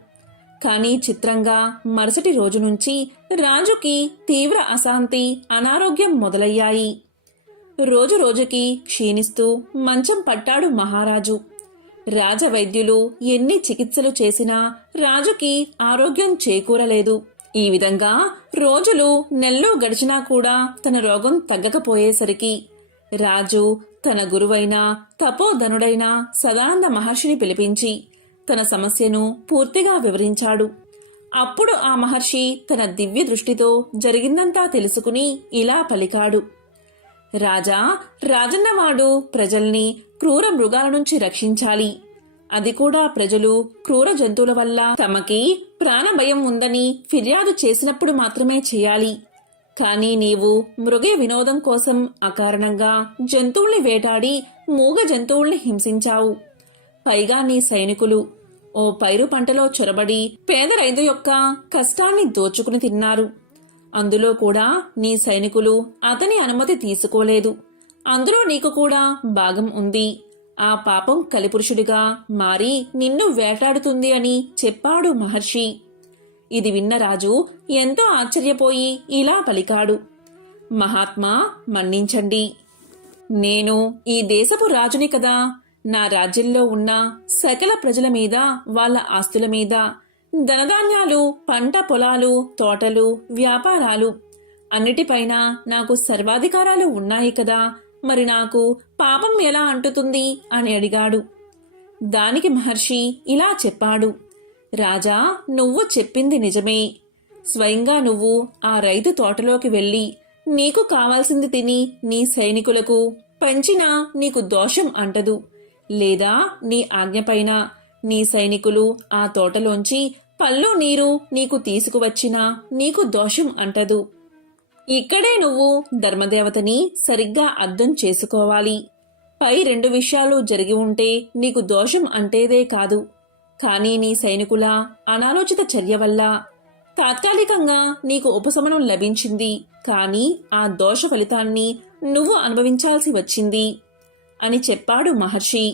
కానీ చిత్రంగా మరుసటి రోజు నుంచి రాజుకి తీవ్ర అశాంతి, అనారోగ్యం మొదలయ్యాయి. రోజు రోజుకి క్షీణిస్తూ మంచం పట్టాడు మహారాజు. రాజవైద్యులు ఎన్ని చికిత్సలు చేసినా రాజుకి ఆరోగ్యం చేకూరలేదు. ఈ విధంగా రోజులు నెలలు గడిచినా కూడా తన రోగం తగ్గకపోయేసరికి రాజు తన గురువైన తపోధనుడైన సదానంద మహర్షిని పిలిపించి తన సమస్యను పూర్తిగా వివరించాడు. అప్పుడు ఆ మహర్షి తన దివ్య దృష్టితో జరిగిందంతా తెలుసుకుని ఇలా పలికాడు. రాజా, రాజన్నవాడు ప్రజల్ని క్రూర మృగాల నుంచి రక్షించాలి. అది కూడా ప్రజలు క్రూర జంతువుల వల్ల తమకి ప్రాణభయం ఉందని ఫిర్యాదు చేసినప్పుడు మాత్రమే చేయాలి. కానీ నీవు మృగ వినోదం కోసం అకారణంగా జంతువుల్ని వేటాడి మూగ జంతువుల్ని హింసించావు. పైగా నీ సైనికులు ఓ పైరు పంటలో చొరబడి పేద రైతు యొక్క కష్టాన్ని దోచుకుని తిన్నారు. అందులో కూడా నీ సైనికులు అతని అనుమతి తీసుకోలేదు. అందులో నీకు కూడా భాగం ఉంది. ఆ పాపం కలిపురుషుడిగా మారి నిన్ను వేటాడుతుంది అని చెప్పాడు మహర్షి. ఇది విన్న రాజు ఎంతో ఆశ్చర్యపోయి ఇలా పలికాడు. మహాత్మా, మన్నించండి. నేను ఈ దేశపు రాజుని కదా. నా రాజ్యంలో ఉన్న సకల ప్రజల మీద, వాళ్ళ ఆస్తుల మీద, ధనధాన్యాలు, పంట పొలాలు, తోటలు, వ్యాపారాలు అన్నిటిపైన నాకు సర్వాధికారాలు ఉన్నాయి కదా. మరి నాకు పాపం ఎలా అంటుతుంది అని అడిగాడు. దానికి మహర్షి ఇలా చెప్పాడు. రాజా, నువ్వు చెప్పింది నిజమే. స్వయంగా నువ్వు ఆ రైతు తోటలోకి వెళ్ళి నీకు కావాల్సింది తిని నీ సైనికులకు పంచినా నీకు దోషం అంటదు. లేదా నీ ఆజ్ఞపైన నీ సైనికులు ఆ తోటలోంచి పళ్ళు నీరు నీకు తీసుకువచ్చినా నీకు దోషం అంటదు. ఇక్కడే నువ్వు ధర్మదేవతని సరిగ్గా అర్థం చేసుకోవాలి. పై 2 విషయాలు జరిగి ఉంటే నీకు దోషం అంటేదే కాదు. కానీ నీ సైనికుల అనాలోచిత చర్య వల్ల తాత్కాలికంగా నీకు ఉపశమనం లభించింది. కానీ ఆ దోష ఫలితాన్ని నువ్వు అనుభవించాల్సి వచ్చింది అని చెప్పాడు మహర్షి.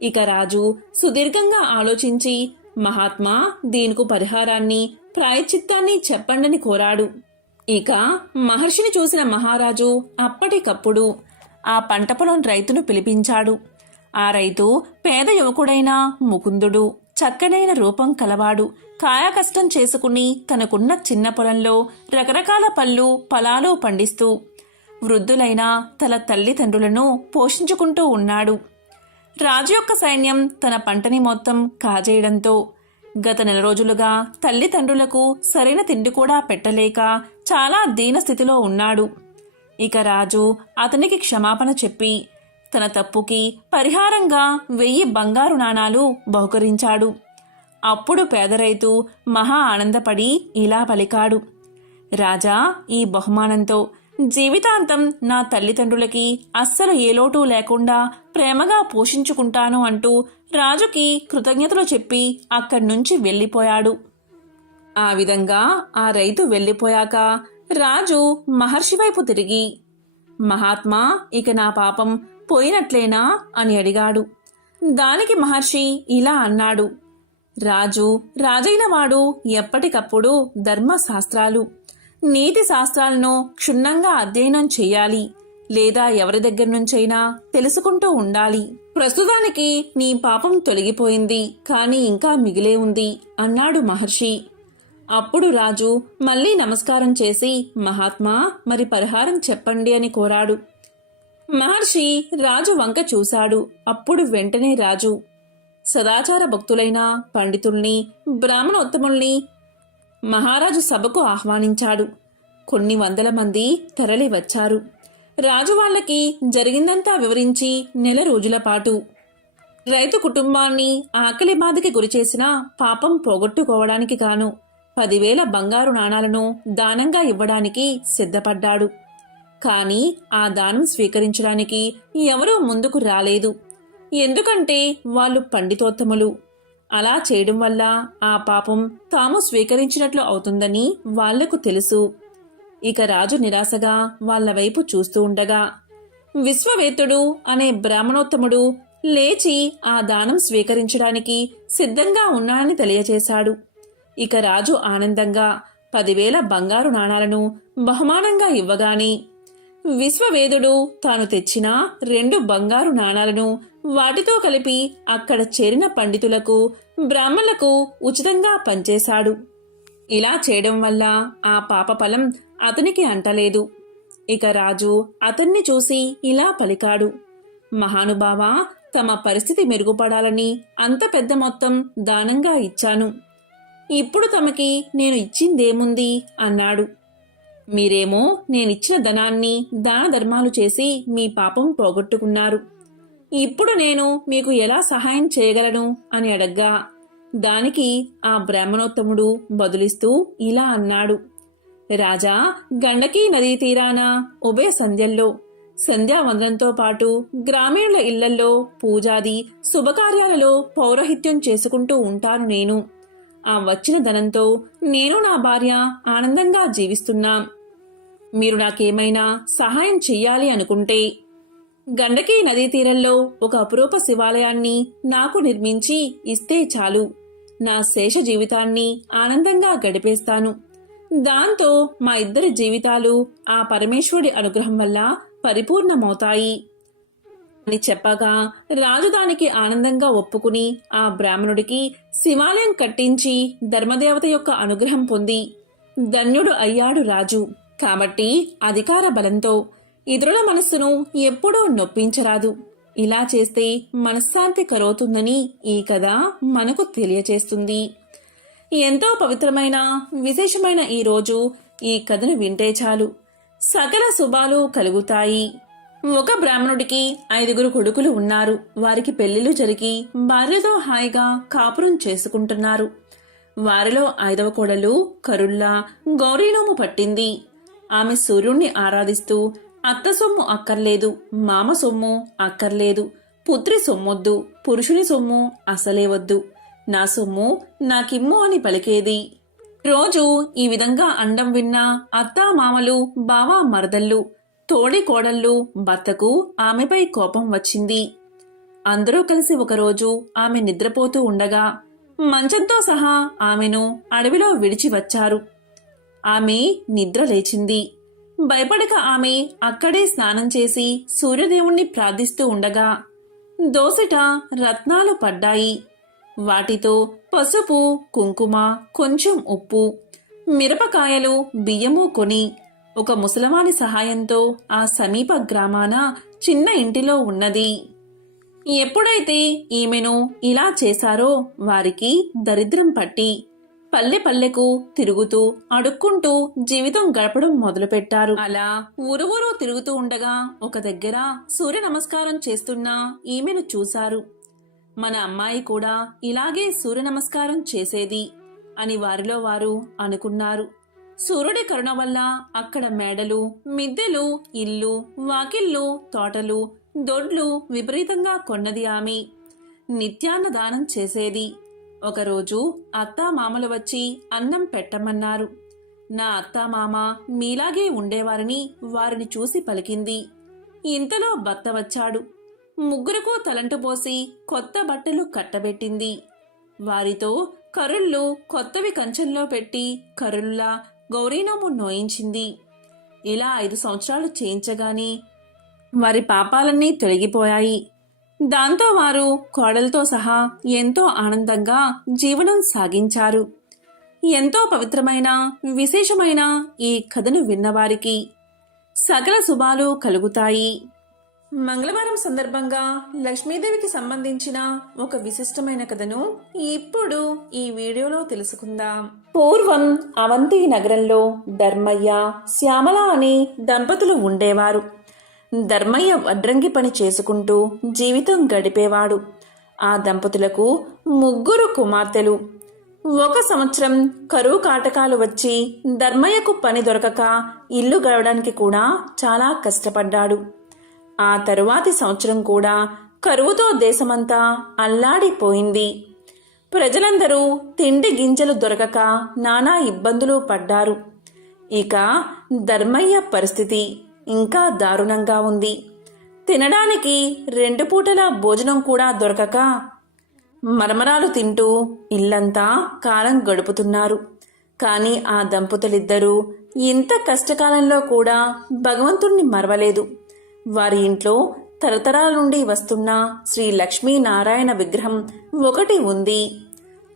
ఇక రాజు సుదీర్ఘంగా ఆలోచించి, మహాత్మా, దీనికి పరిహారాన్ని ప్రాయశ్చిత్తాన్ని చెప్పండని కోరాడు. ఇక మహర్షిని చూసిన మహారాజు అప్పటికప్పుడు ఆ పంట పొలం రైతును పిలిపించాడు. ఆ రైతు పేద యువకుడైన ముకుందుడు. చక్కనైన రూపం కలవాడు. కాయకష్టం చేసుకుని తనకున్న చిన్న పొలంలో రకరకాల పళ్ళు ఫలాలు పండిస్తూ వృద్ధులైన తన తల్లిదండ్రులను పోషించుకుంటూ ఉన్నాడు. రాజు యొక్క సైన్యం తన పంటని మొత్తం కాజేయడంతో గత 4 రోజులుగా తల్లిదండ్రులకు సరైన తిండి కూడా పెట్టలేక చాలా దీన స్థితిలో ఉన్నాడు. ఇక రాజు అతనికి క్షమాపణ చెప్పి తన తప్పుకి పరిహారంగా 1000 బంగారు నాణాలు బహుకరించాడు. అప్పుడు పేద రైతు మహా ఆనందపడి ఇలా పలికాడు, రాజా, ఈ బహుమానంతో జీవితాంతం నా తల్లిదండ్రులకి అస్సలు ఏ లోటు లేకుండా ప్రేమగా పోషించుకుంటాను అంటూ రాజుకి కృతజ్ఞతలు చెప్పి అక్కడ్నుంచి వెళ్ళిపోయాడు. ఆ విధంగా ఆ రైతు వెళ్ళిపోయాక రాజు మహర్షి వైపు తిరిగి, మహాత్మా, ఇక నా పాపం పోయినట్లేనా అని అడిగాడు. దానికి మహర్షి ఇలా అన్నాడు, రాజు రాజైన వాడు ఎప్పటికప్పుడు ధర్మశాస్త్రాలు, నీతి శాస్త్రాలను క్షుణ్ణంగా అధ్యయనం చెయ్యాలి. లేదా ఎవరి దగ్గర నుంచైనా తెలుసుకుంటూ ఉండాలి. ప్రస్తుతానికి నీ పాపం తొలగిపోయింది, కానీ ఇంకా మిగిలే ఉంది అన్నాడు మహర్షి. అప్పుడు రాజు మళ్లీ నమస్కారం చేసి, మహాత్మా, మరి పరిహారం చెప్పండి అని కోరాడు. మహర్షి రాజు వంక చూశాడు. అప్పుడు వెంటనే రాజు సదాచార భక్తులైన పండితుల్ని, బ్రాహ్మణోత్తముల్ని మహారాజు సభకు ఆహ్వానించాడు. కొన్ని వందల మంది తరలి వచ్చారు. రాజు వాళ్ళకి జరిగిందంతా వివరించి 4 రోజుల పాటు రైతు కుటుంబాన్ని ఆకలి బాధకి గురిచేసిన పాపం పోగొట్టుకోవడానికి గాను 10,000 బంగారు నాణాలను దానంగా ఇవ్వడానికి సిద్ధపడ్డాడు. కాని ఆ దానం స్వీకరించడానికి ఎవరూ ముందుకు రాలేదు. ఎందుకంటే వాళ్ళు పండితోత్తములు. అలా చేయడం వల్ల ఆ పాపం తాము స్వీకరించినట్లు అవుతుందని వాళ్లకు తెలుసు. ఇక రాజు నిరాశగా వాళ్ల వైపు చూస్తూ ఉండగా విశ్వవేత్తుడు అనే బ్రాహ్మణోత్తముడు లేచి ఆ దానం స్వీకరించడానికి సిద్ధంగా ఉన్నానని తెలియచేశాడు. ఇక రాజు ఆనందంగా 10,000 బంగారు నాణాలను బహుమానంగా ఇవ్వగానే విశ్వవేదుడు తాను తెచ్చిన 2 బంగారు నాణాలను వాటితో కలిపి అక్కడ చేరిన పండితులకు, బ్రాహ్మణులకు ఉచితంగా పంచేశాడు. ఇలా చేయడం వల్ల ఆ పాప ఫలం అతనికి అంటలేదు. ఇక రాజు అతన్ని చూసి ఇలా పలికాడు, మహానుభావా, తమ పరిస్థితి మెరుగుపడాలని అంత పెద్ద మొత్తం దానంగా ఇచ్చాను. ఇప్పుడు తమకి నేను ఇచ్చిందేముంది అన్నాడు. మీరేమో నేనిచ్చిన ధనాన్ని దాన ధర్మాలు చేసి మీ పాపం పోగొట్టుకున్నారు. ఇప్పుడు నేను మీకు ఎలా సహాయం చేయగలను అని అడగ్గా దానికి ఆ బ్రాహ్మణోత్తముడు బదులిస్తూ ఇలా అన్నాడు, రాజా, గండకీ నదీ తీరాన ఉభయ సంధ్యల్లో సంధ్యావందనంతో పాటు గ్రామీణుల ఇళ్లల్లో పూజాది శుభకార్యాలలో పౌరోహిత్యం చేసుకుంటూ ఉంటాను నేను. ఆ వచ్చిన ధనంతో నేను నా భార్య ఆనందంగా జీవిస్తున్నాం. మీరు నాకేమైనా సహాయం చెయ్యాలి అనుకుంటే గండకీ నదీ తీరంలో ఒక అపురూప శివాలయాన్ని నాకు నిర్మించి ఇస్తే చాలు. నా శేష జీవితాన్ని ఆనందంగా గడిపేస్తాను. దాంతో మా ఇద్దరి జీవితాలు ఆ పరమేశ్వరుడి అనుగ్రహం వల్ల పరిపూర్ణమవుతాయి అని చెప్పగా రాజు దానికి ఆనందంగా ఒప్పుకుని ఆ బ్రాహ్మణుడికి శివాలయం కట్టించి ధర్మదేవత యొక్క అనుగ్రహం పొంది ధన్యుడు అయ్యాడు రాజు. కాబట్టి అధికార బలంతో ఇతరుల మనస్సును ఎప్పుడూ నొప్పించరాదు. ఇలా చేస్తే మనశ్శాంతి కలుగుతుందని ఈ కథ మనకు తెలియచేస్తుంది. ఎంతో పవిత్రమైన విశేషమైన ఈ రోజు ఈ కథను వింటే చాలు సకల శుభాలు కలుగుతాయి. ఒక బ్రాహ్మణుడికి 5 కొడుకులు ఉన్నారు. వారికి పెళ్లిళ్లు జరిగి భార్యతో హాయిగా కాపురం చేసుకుంటున్నారు. వారిలో 5వ కోడలు కరుల్లా గౌరీనోము పట్టింది. ఆమె సూర్యుణ్ణి ఆరాధిస్తూ అత్త సొమ్ము అక్కర్లేదు, మామ సొమ్ము అక్కర్లేదు, పుత్రి సొమ్మొద్దు, పురుషుని సొమ్ము అసలే వద్దు, నా సొమ్ము నాకిమ్ము అని పలికేది. రోజు ఈ విధంగా అండం విన్న అత్తా మామలు, బావ మరదళ్ళు, తోడి కోడళ్ళు భర్తకు ఆమెపై కోపం వచ్చింది. అందరూ కలిసి ఒకరోజు ఆమె నిద్రపోతూ ఉండగా మంచంతో సహా ఆమెను అడవిలో విడిచి వచ్చారు. ఆమె నిద్ర లేచింది. భయపడక ఆమె అక్కడే స్నానం చేసి సూర్యదేవుణ్ణి ప్రార్థిస్తూ ఉండగా దోసిట రత్నాలు పడ్డాయి. వాటితో పసుపు, కుంకుమ, కొంచెం ఉప్పు, మిరపకాయలు, బియ్యము కొని ఒక ముసలమాని సహాయంతో ఆ సమీప గ్రామాన చిన్న ఇంటిలో ఉన్నది. ఎప్పుడైతే ఈమెను ఇలా చేశారో వారికి దరిద్రం పట్టి పల్లె పల్లెకు తిరుగుతూ అడుక్కుంటూ జీవితం గడపడం మొదలుపెట్టారు. అలా ఊరు తిరుగుతూ ఉండగా ఒక దగ్గర సూర్య నమస్కారం చేస్తున్న ఈమెను చూశారు. మన అమ్మాయి కూడా ఇలాగే సూర్య నమస్కారం చేసేది అని వారిలో వారు అనుకున్నారు. సూర్యుడి కరుణ వల్ల అక్కడ మేడలు, మిద్దెలు, ఇల్లు, వాకిళ్ళు, తోటలు, దొడ్లు విపరీతంగా కొన్నది ఆమె. నిత్యాన్నదానం చేసేది. ఒకరోజు అత్తా మామలు వచ్చి అన్నం పెట్టమన్నారు. నా అత్తా మామ మీలాగే ఉండేవారని వారిని చూసి పలికింది. ఇంతలో భర్త వచ్చాడు. ముగ్గురుకు తలంటు పోసి కొత్త బట్టలు కట్టబెట్టింది. వారితో కరుళ్ళు కొత్తవి కంచెంలో పెట్టి కరుల్లా గౌరీనోము నోయించింది. ఇలా 5 సంవత్సరాలు చేయించగానే వారి పాపాలన్నీ తొలగిపోయాయి. దాంతో వారు కోడలతో సహా ఎంతో ఆనందంగా జీవనం సాగించారు. ఎంతో పవిత్రమైన విశేషమైన ఈ కథను విన్నవారికి సకల శుభాలు కలుగుతాయి. మంగళవారం సందర్భంగా లక్ష్మీదేవికి సంబంధించిన ఒక విశిష్టమైన కథను ఇప్పుడు ఈ వీడియోలో తెలుసుకుందాం. పూర్వం అవంతి నగరంలో ధర్మయ్య, శ్యామల అనే దంపతులు ఉండేవారు. ధర్మయ్య వడ్రంగి పని చేసుకుంటూ జీవితం గడిపేవాడు. ఆ దంపతులకు 3 కుమార్తెలు. ఒక సంవత్సరం కరువు కాటకాలు వచ్చి ధర్మయ్యకు పని దొరకక ఇల్లు గడవడానికి కూడా చాలా కష్టపడ్డాడు. ఆ తరువాతి సంవత్సరం కూడా కరువుతో దేశమంతా అల్లాడిపోయింది. ప్రజలందరూ తిండి గింజలు దొరకక నానా ఇబ్బందులు పడ్డారు. ఇక ధర్మయ్య పరిస్థితి ఇంకా దారుణంగా ఉంది. తినడానికి 2 పూటల భోజనం కూడా దొరకక మరమరాలు తింటూ ఇల్లంతా కాలం గడుపుతున్నారు. కానీ ఆ దంపతులిద్దరూ ఇంత కష్టకాలంలో కూడా భగవంతుణ్ణి మరవలేదు. వారి ఇంట్లో తరతరాల నుండి వస్తున్న శ్రీ లక్ష్మీనారాయణ విగ్రహం ఒకటి ఉంది.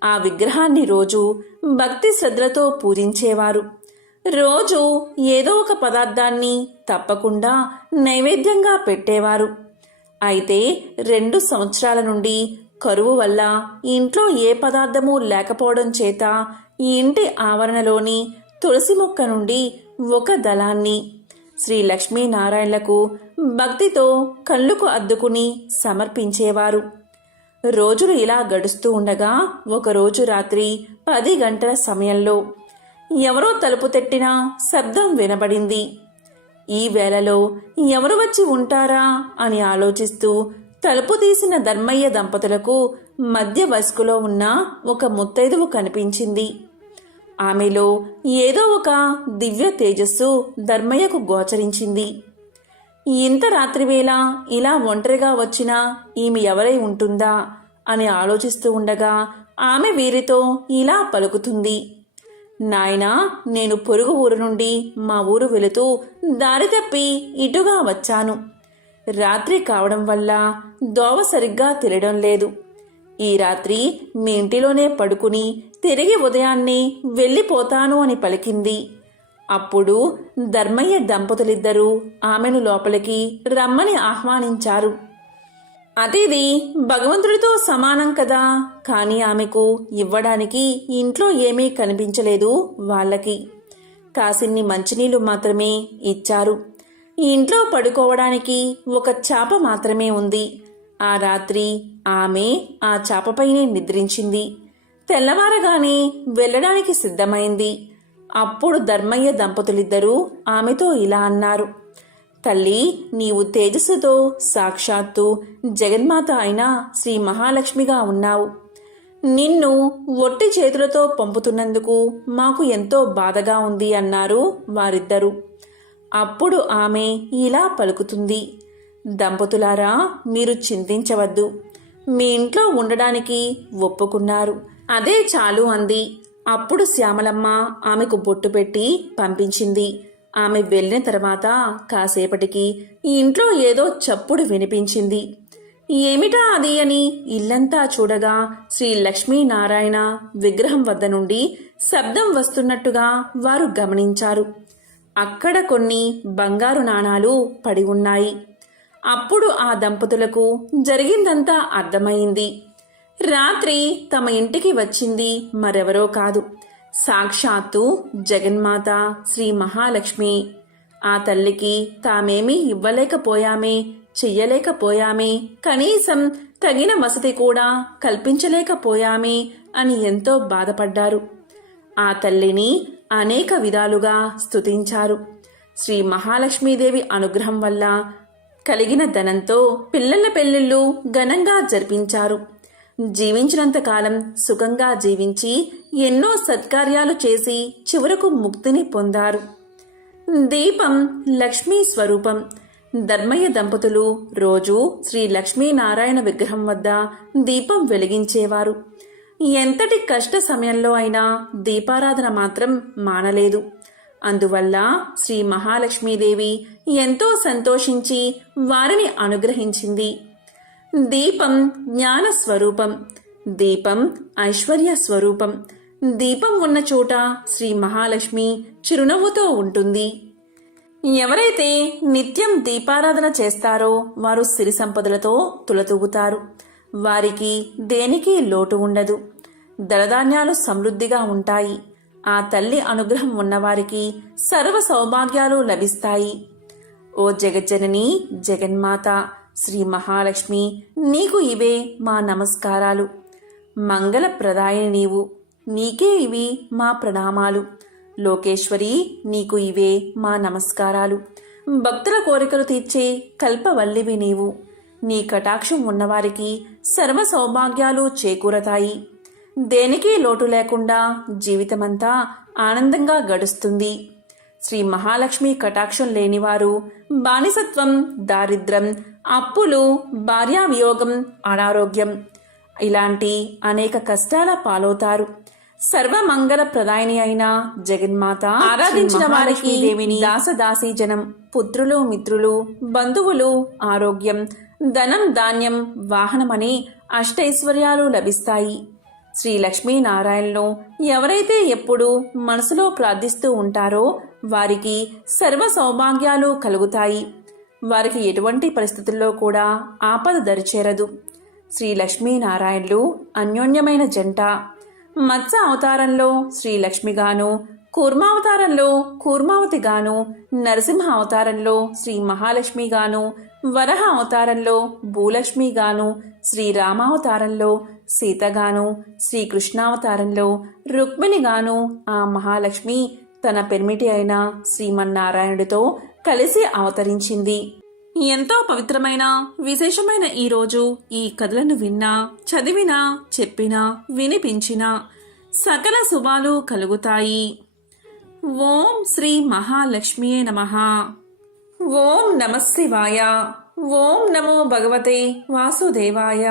ఆ విగ్రహాన్ని రోజు భక్తి శ్రద్ధలతో పూజించేవారు. రోజు ఏదో ఒక పదార్థాన్ని తప్పకుండా నైవేద్యంగా పెట్టేవారు. అయితే 2 సంవత్సరాల నుండి కరువు వల్ల ఇంట్లో ఏ పదార్థమూ లేకపోవడం చేత ఈ ఇంటి ఆవరణలోని తులసి మొక్క నుండి ఒక దళాన్ని శ్రీ లక్ష్మీనారాయణలకు భక్తితో కళ్ళుకు అద్దుకుని సమర్పించేవారు. రోజులు ఇలా గడుస్తూ ఉండగా ఒకరోజు రాత్రి 10 గంటల సమయంలో ఎవరో తలుపు తట్టిన శబ్దం వినబడింది. ఈ వేళలో ఎవరు వచ్చి ఉంటారా అని ఆలోచిస్తూ తలుపు తీసిన ధర్మయ్య దంపతులకు మధ్య వయస్కులో ఉన్న ఒక ముత్తైదువు కనిపించింది. ఆమెలో ఏదో ఒక దివ్య తేజస్సు ధర్మయ్యకు గోచరించింది. ఇంత రాత్రివేళ ఇలా ఒంటరిగా వచ్చినా ఈమె ఎవరై ఉంటుందా అని ఆలోచిస్తూ ఉండగా ఆమె వీరితో ఇలా పలుకుతుంది. నాయనా, నేను పొరుగు ఊరు నుండి మా ఊరు వెళుతూ దారి తప్పి ఇటుగా వచ్చాను. రాత్రి కావడం వల్ల దోవ సరిగ్గా తెలియడం లేదు. ఈ రాత్రి మీ ఇంటిలోనే పడుకుని తిరిగి ఉదయాన్నే వెళ్ళిపోతాను అని పలికింది. అప్పుడు ధర్మయ్య దంపతులిద్దరూ ఆమెను లోపలికి రమ్మని ఆహ్వానించారు. అతిథి భగవంతుడితో సమానం కదా, కానీ ఆమెకు ఇవ్వడానికి ఇంట్లో ఏమీ కనిపించలేదు. వాళ్ళకి కాసిన్ని మంచినీళ్లు మాత్రమే ఇచ్చారు. ఇంట్లో పడుకోవడానికి ఒక చాప మాత్రమే ఉంది. ఆ రాత్రి ఆమె ఆ చాపపైనే నిద్రించింది. తెల్లవారగానే వెళ్ళడానికి సిద్ధమైంది. అప్పుడు ధర్మయ్య దంపతులిద్దరూ ఆమెతో ఇలా అన్నారు: తల్లి, నీవు తేజస్సుతో సాక్షాత్తు జగన్మాత అయిన శ్రీ మహాలక్ష్మిగా ఉన్నావు. నిన్ను ఒట్టి చేతులతో పంపుతున్నందుకు మాకు ఎంతో బాధగా ఉంది అన్నారు వారిద్దరూ. అప్పుడు ఆమె ఇలా పలుకుతుంది: దంపతులారా, మీరు చింతించవద్దు. మీ ఇంట్లో ఉండడానికి ఒప్పుకున్నారు, అదే చాలు అంది. అప్పుడు శ్యామలమ్మ ఆమెకు బొట్టు పెట్టి పంపించింది. ఆమె వెళ్ళిన తర్వాత కాసేపటికి ఇంట్లో ఏదో చప్పుడు వినిపించింది. ఏమిటా అది అని ఇల్లంతా చూడగా శ్రీ లక్ష్మీనారాయణ విగ్రహం వద్ద నుండి శబ్దం వస్తున్నట్టుగా వారు గమనించారు. అక్కడ కొన్ని బంగారు నాణాలు పడి ఉన్నాయి. అప్పుడు ఆ దంపతులకు జరిగిందంతా అర్థమైంది. రాత్రి తమ ఇంటికి వచ్చింది మరెవరో కాదు, సాక్షాత్తు జగన్మాత శ్రీ మహాలక్ష్మి. ఆ తల్లికి తామేమీ ఇవ్వలేకపోయామే, చెయ్యలేకపోయామే, కనీసం తగిన వసతి కూడా కల్పించలేకపోయామే అని ఎంతో బాధపడ్డారు. ఆ తల్లిని అనేక విధాలుగా స్తుతించారు. శ్రీ మహాలక్ష్మీదేవి అనుగ్రహం వల్ల కలిగిన ధనంతో పిల్లల పెళ్లిళ్ళు ఘనంగా జరిపించారు. జీవించినంతకాలం సుఖంగా జీవించి ఎన్నో సత్కార్యాలు చేసి చివరకు ముక్తిని పొందారు. దీపం లక్ష్మీ స్వరూపం. ధర్మయ్య దంపతులు రోజూ శ్రీ లక్ష్మీనారాయణ విగ్రహం వద్ద దీపం వెలిగించేవారు. ఎంతటి కష్ట సమయంలో అయినా దీపారాధన మాత్రం మానలేదు. అందువల్ల శ్రీ మహాలక్ష్మీదేవి ఎంతో సంతోషించి వారిని అనుగ్రహించింది. దీపం జ్ఞాన స్వరూపం, దీపం ఐశ్వర్య స్వరూపం. దీపం ఉన్న చోట శ్రీ మహాలక్ష్మి చిరునవ్వుతో ఉంటుంది. ఎవరైతే నిత్యం దీపారాధన చేస్తారో వారు సిరి సంపదలతో తులతూగుతారు. వారికి దేనికి లోటు ఉండదు. ధనధాన్యాలు సమృద్ధిగా ఉంటాయి. ఆ తల్లి అనుగ్రహం ఉన్నవారికి సర్వ సౌభాగ్యాలు లభిస్తాయి. ఓ జగజ్జనని జగన్మాత శ్రీ మహాలక్ష్మి, నీకు ఇవే మా నమస్కారాలు. మంగళప్రదాయని నీవు, నీకే ఇవి మా ప్రణామాలు. లోకేశ్వరి, నీకు ఇవే మా నమస్కారాలు. భక్తుల కోరికలు తీర్చే కల్పవల్లివి నీవు. నీ కటాక్షం ఉన్నవారికి సర్వ సౌభాగ్యాలు చేకూరతాయి. దేనికి లోటు లేకుండా జీవితమంతా ఆనందంగా గడుస్తుంది. శ్రీ మహాలక్ష్మి కటాక్షం లేనివారు బానిసత్వం, దారిద్ర్యం, అప్పులు, భార్యావియోగం, అనారోగ్యం ఇలాంటి అనేక కష్టాల పాలవుతారు. సర్వమంగళ ప్రదాయిని అయిన జగన్మాత ఆరాధించిన వారికి దేవిని దాసదాసీ జనం, పుత్రులు, మిత్రులు, బంధువులు, ఆరోగ్యం, ధనం, ధాన్యం, వాహనమని అష్టైశ్వర్యాలు లభిస్తాయి. శ్రీ లక్ష్మీనారాయణలో ఎవరైతే ఎప్పుడూ మనసులో ప్రార్థిస్తూ ఉంటారో వారికి సర్వ సౌభాగ్యాలు కలుగుతాయి. వారికి ఎటువంటి పరిస్థితుల్లో కూడా ఆపద దరిచేరదు. శ్రీ లక్ష్మీనారాయణులు అన్యోన్యమైన జంట. మత్స్య అవతారంలో శ్రీలక్ష్మిగాను, కూర్మావతారంలో కూర్మావతిగాను, నరసింహ అవతారంలో శ్రీ మహాలక్ష్మిగాను, వరహ అవతారంలో భూలక్ష్మిగాను, శ్రీరామావతారంలో సీతగాను, శ్రీకృష్ణావతారంలో రుక్మిణిగాను ఆ మహాలక్ష్మి తన పెర్మిటి అయిన శ్రీమన్నారాయణుడితో కలిసి అవతరించింది. ఎంతో పవిత్రమైన విశేషమైన ఈరోజు ఈ కథలను విన్నా, చదివినా, చెప్పినా, వినిపించినా సకల శుభాలు కలుగుతాయి. ఓం శ్రీ మహాలక్ష్మియే నమః. ఓం నమః శివాయ. ఓం నమో భగవతే వాసుదేవాయ.